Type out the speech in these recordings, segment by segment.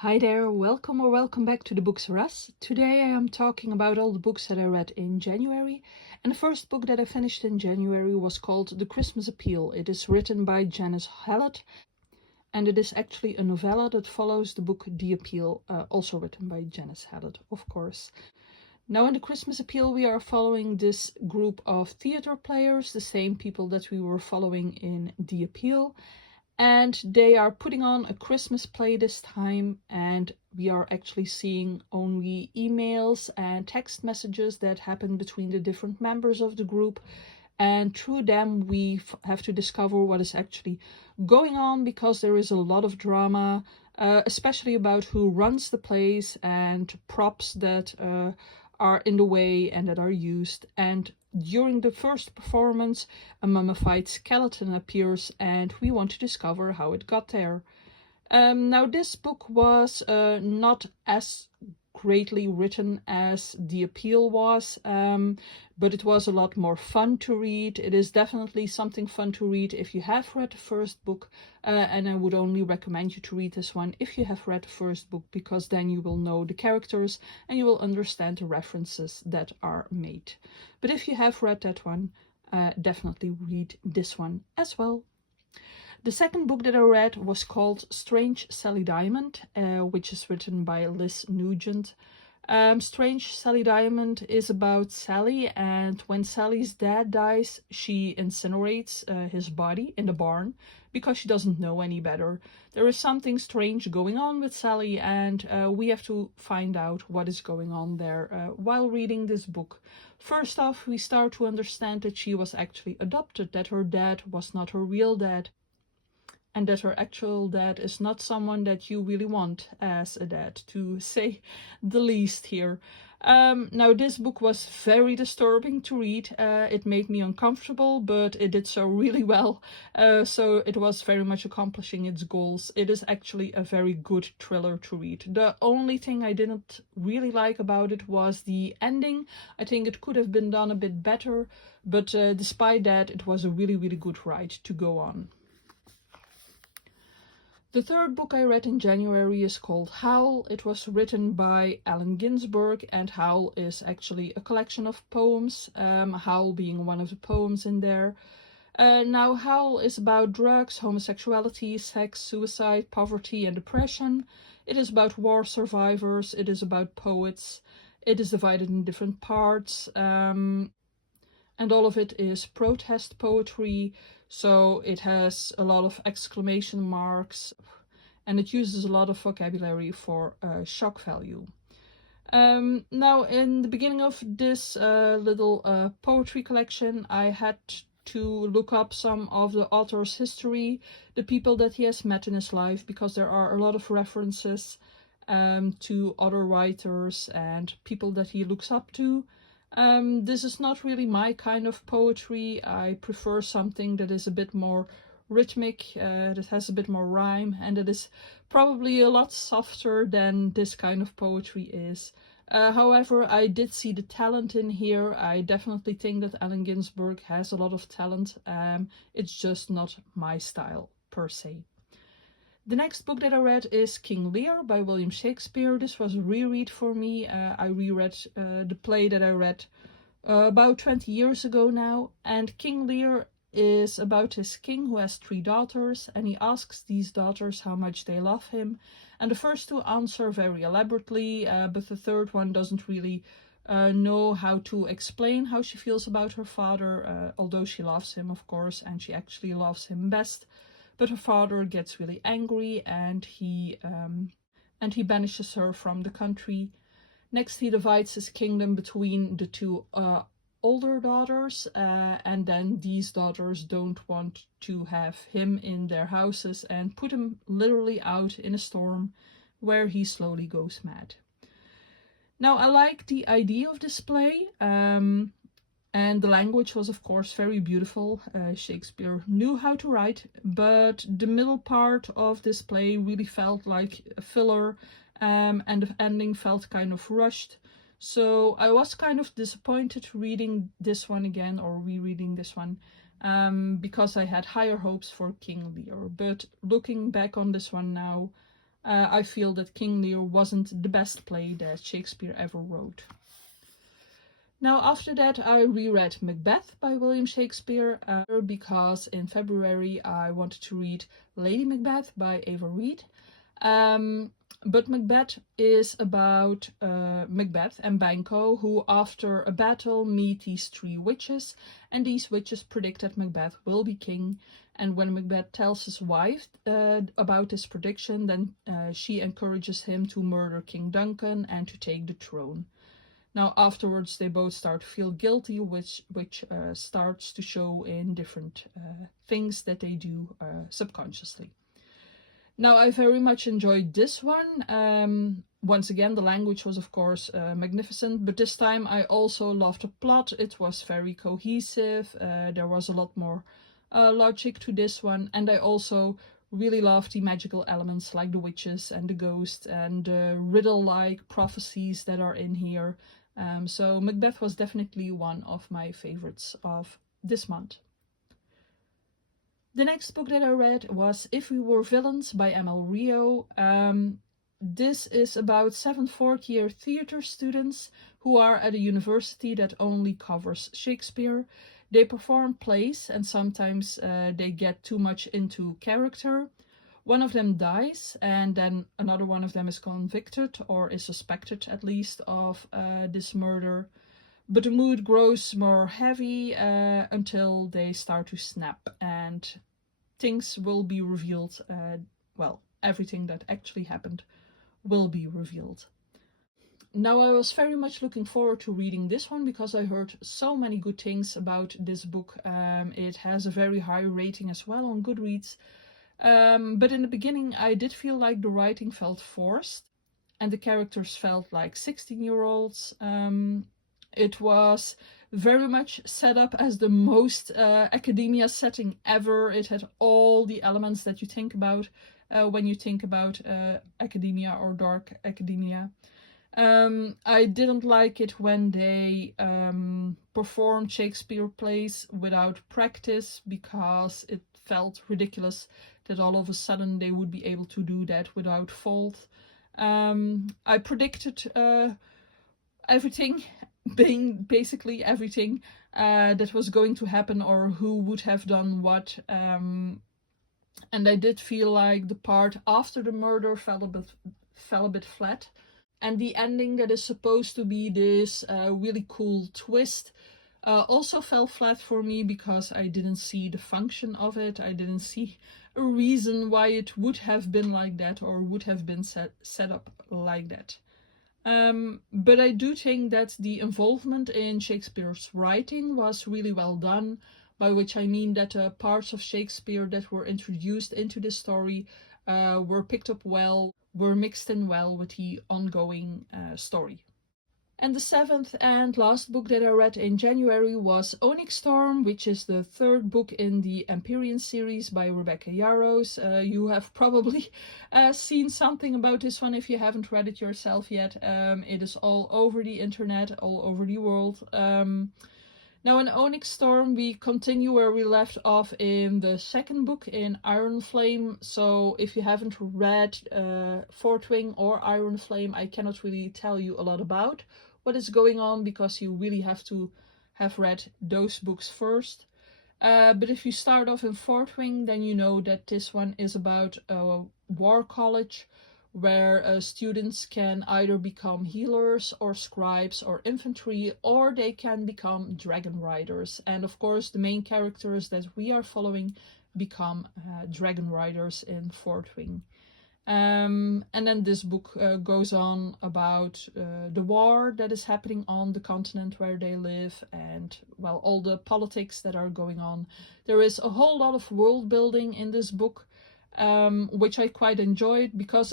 Hi there, welcome or welcome back to the Books R Us. Today I am talking about all the books that I read in January. And the first book that I finished in January was called The Christmas Appeal. It is written by Janice Hallett, and it is actually a novella that follows the book The Appeal, also written by Janice Hallett, of course. Now in The Christmas Appeal we are following this group of theater players, the same people that we were following in The Appeal. And they are putting on a Christmas play this time, and we are actually seeing only emails and text messages that happen between the different members of the group. And through them we have to discover what is actually going on, because there is a lot of drama, especially about who runs the plays and props that are in the way and that are used. And during the first performance, a mummified skeleton appears, and we want to discover how it got there. Now, this book was not as greatly written as The Appeal was, but it was a lot more fun to read. It is definitely something fun to read if you have read the first book, and I would only recommend you to read this one if you have read the first book, because then you will know the characters and you will understand the references that are made. But if you have read that one, definitely read this one as well. The second book that I read was called Strange Sally Diamond, which is written by Liz Nugent. Strange Sally Diamond is about Sally, and when Sally's dad dies, she incinerates his body in the barn because she doesn't know any better. There is something strange going on with Sally, and we have to find out what is going on there while reading this book. First off, we start to understand that she was actually adopted, that her dad was not her real dad, and that her actual dad is not someone that you really want as a dad, to say the least here. Now, this book was very disturbing to read. It made me uncomfortable, but it did so really well. So it was very much accomplishing its goals. It is actually a very good thriller to read. The only thing I didn't really like about it was the ending. I think it could have been done a bit better, but despite that, it was a really, really good ride to go on. The third book I read in January is called Howl. It was written by Allen Ginsberg, and Howl is actually a collection of poems, Howl being one of the poems in there. Now, Howl is about drugs, homosexuality, sex, suicide, poverty, and depression. It is about war survivors. It is about poets. It is divided in different parts, and all of it is protest poetry. So it has a lot of exclamation marks, and it uses a lot of vocabulary for shock value. Now, in the beginning of this little poetry collection, I had to look up some of the author's history, the people that he has met in his life, because there are a lot of references to other writers and people that he looks up to. This is not really my kind of poetry. I prefer something that is a bit more rhythmic, that has a bit more rhyme, and that is probably a lot softer than this kind of poetry is. However, I did see the talent in here. I definitely think that Allen Ginsberg has a lot of talent. It's just not my style, per se. The next book that I read is King Lear by William Shakespeare. This was a reread for me. I reread the play that I read about 20 years ago now. And King Lear is about his king who has 3 daughters, and he asks these daughters how much they love him. And the first 2 answer very elaborately, but the third one doesn't really know how to explain how she feels about her father, although she loves him, of course, and she actually loves him best. But her father gets really angry, and he banishes her from the country. Next, he divides his kingdom between the 2 older daughters, and then these daughters don't want to have him in their houses and put him literally out in a storm, where he slowly goes mad. Now, I like the idea of this play. And the language was, of course, very beautiful. Shakespeare knew how to write, but the middle part of this play really felt like a filler, and the ending felt kind of rushed. So I was kind of disappointed reading this one again, or rereading this one, because I had higher hopes for King Lear. But looking back on this one now, I feel that King Lear wasn't the best play that Shakespeare ever wrote. Now, after that, I reread Macbeth by William Shakespeare because in February I wanted to read Lady Macbeth by Ava Reid. But Macbeth is about Macbeth and Banquo, who after a battle meet these three witches, and these witches predict that Macbeth will be king. And when Macbeth tells his wife about this prediction, then she encourages him to murder King Duncan and to take the throne. Now afterwards they both start to feel guilty, which starts to show in different things that they do subconsciously. Now I very much enjoyed this one. Once again, the language was of course magnificent, but this time I also loved the plot. It was very cohesive, there was a lot more logic to this one, and I also really loved the magical elements like the witches and the ghosts and riddle-like prophecies that are in here. So Macbeth was definitely one of my favorites of this month. The next book that I read was If We Were Villains by ML Rio. This is about 7 fourth-year theater students who are at a university that only covers Shakespeare. They perform plays and sometimes they get too much into character. One of them dies and then another one of them is convicted, or is suspected at least, of this murder. But the mood grows more heavy until they start to snap and things will be revealed. Well, everything that actually happened will be revealed. Now I was very much looking forward to reading this one because I heard so many good things about this book. It has a very high rating as well on Goodreads. But in the beginning I did feel like the writing felt forced and the characters felt like 16-year-olds. It was very much set up as the most academia setting ever. It had all the elements that you think about when you think about academia or dark academia. I didn't like it when they performed Shakespeare plays without practice because it felt ridiculous that all of a sudden they would be able to do that without fault. I predicted everything, basically everything that was going to happen or who would have done what. And I did feel like the part after the murder fell a bit flat. And the ending that is supposed to be this really cool twist also fell flat for me because I didn't see the function of it. I didn't see a reason why it would have been like that or would have been set up like that. But I do think that the involvement in Shakespeare's writing was really well done, by which I mean that parts of Shakespeare that were introduced into the story were picked up well, were mixed in well with the ongoing story. And the 7th and last book that I read in January was Onyx Storm, which is the 3rd book in the Empyrean series by Rebecca Yarros. You have probably seen something about this one if you haven't read it yourself yet. It is all over the internet, all over the world. Now in Onyx Storm we continue where we left off in the 2nd book in Iron Flame. So if you haven't read Fourth Wing or Iron Flame, I cannot really tell you a lot about what is going on because you really have to have read those books first. But if you start off in Fourth Wing, then you know that this one is about a war college where students can either become healers or scribes or infantry, or they can become dragon riders. And of course the main characters that we are following become dragon riders in Fourth Wing. And then this book goes on about the war that is happening on the continent where they live and, well, all the politics that are going on. There is a whole lot of world building in this book, which I quite enjoyed because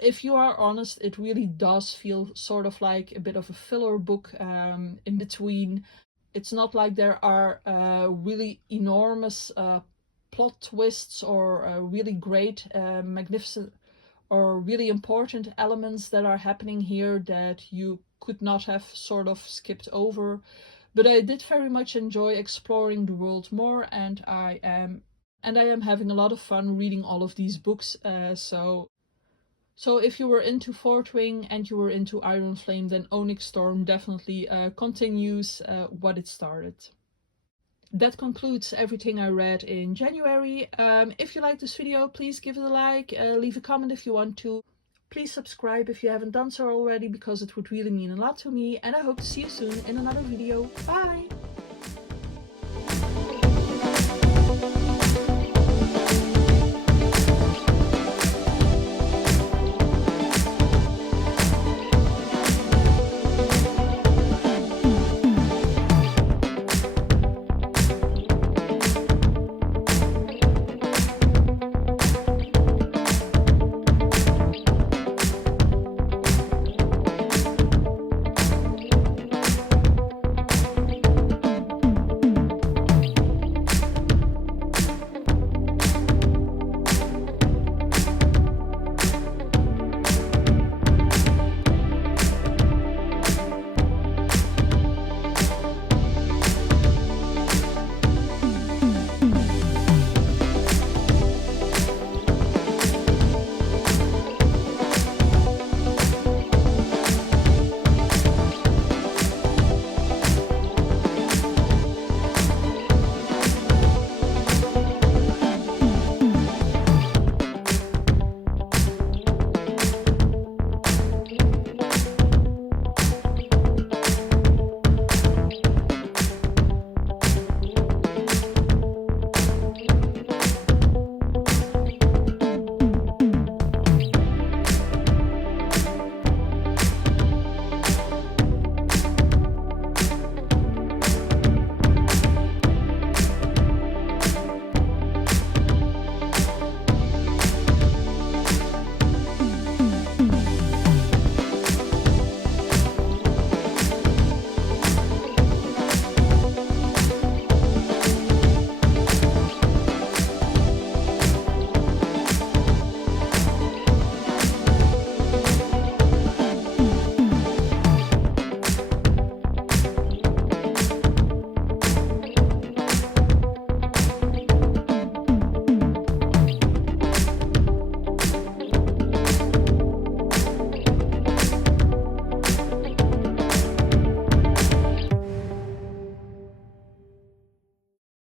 if you are honest, it really does feel sort of like a bit of a filler book in between. It's not like there are really enormous plot twists or really great, magnificent or really important elements that are happening here that you could not have sort of skipped over. But I did very much enjoy exploring the world more, and I am having a lot of fun reading all of these books. So So if you were into Fourth Wing and you were into Iron Flame, then Onyx Storm definitely continues what it started. That concludes everything I read in January. If you like this video, please give it a like, leave a comment if you want to. Please subscribe if you haven't done so already, because it would really mean a lot to me, and I hope to see you soon in another video. Bye!